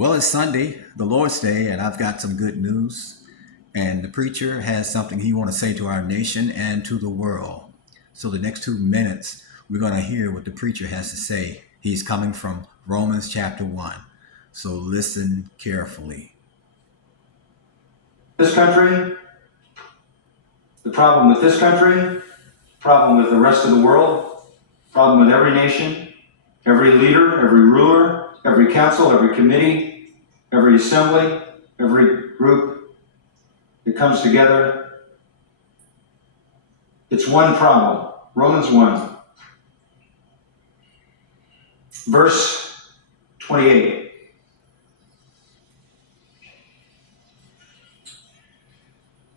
Well, it's Sunday, the Lord's Day, and I've got some good news. And the preacher has something he wants to say to our nation and to the world. So the next 2 minutes, we're going to hear what the preacher has to say. He's coming from Romans chapter 1. So listen carefully. This country, the problem with this country, problem with the rest of the world, problem with every nation, every leader, every ruler, every council, every committee, every assembly, every group that comes together. It's one problem. Romans 1, verse 28.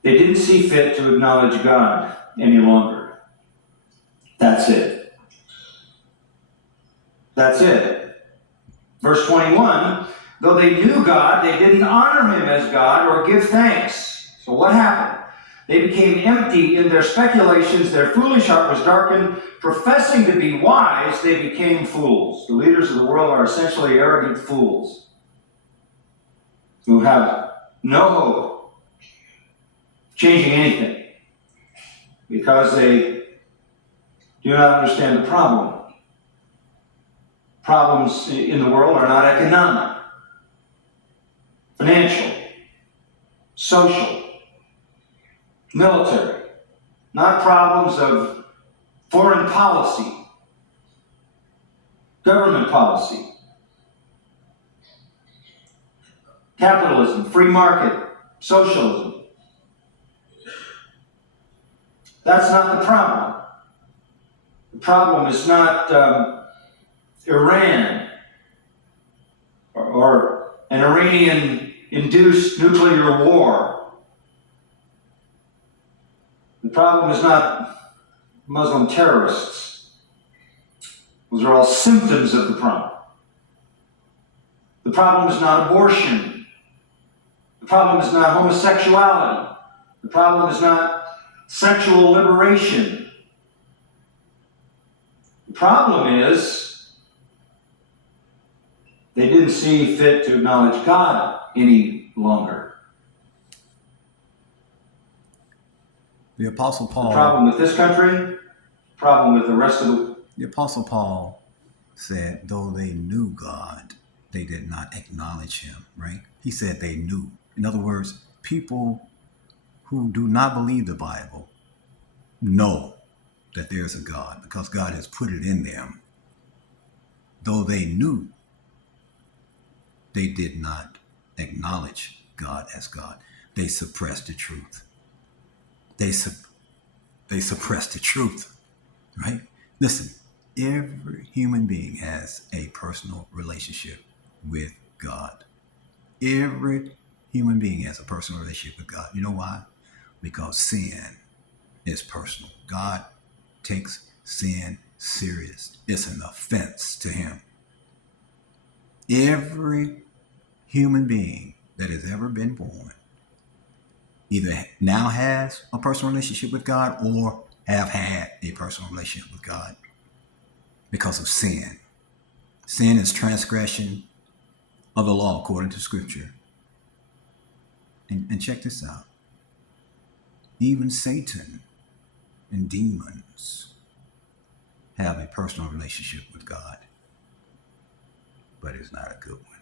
They didn't see fit to acknowledge God any longer. That's it. That's it. Verse 21, though they knew God, they didn't honor him as God or give thanks. So what happened? They became empty in their speculations. Their foolish heart was darkened. Professing to be wise, they became fools. The leaders of the world are essentially arrogant fools who have no hope changing anything because they do not understand the problem. Problems in the world are not economic, financial, social, military, not problems of foreign policy, government policy, capitalism, free market, socialism. That's not the problem. The problem is not Iran or an Iranian-induced nuclear war. The problem is not Muslim terrorists. Those are all symptoms of the problem. The problem is not abortion. The problem is not homosexuality. The problem is not sexual liberation. The problem is they didn't see fit to acknowledge God any longer. The Apostle Paul. The problem with this country, problem with the rest of the Apostle Paul said, though they knew God, they did not acknowledge him, right? He said they knew. In other words, people who do not believe the Bible know that there's a God because God has put it in them. Though they knew, they did not acknowledge God as God. They suppressed the truth. They suppressed the truth, right? Listen, every human being has a personal relationship with God. Every human being has a personal relationship with God. You know why? Because sin is personal. God takes sin serious. It's an offense to him. Every human being that has ever been born either now has a personal relationship with God or have had a personal relationship with God because of sin. Sin is transgression of the law according to Scripture. And check this out. Even Satan and demons have a personal relationship with God, but it's not a good one.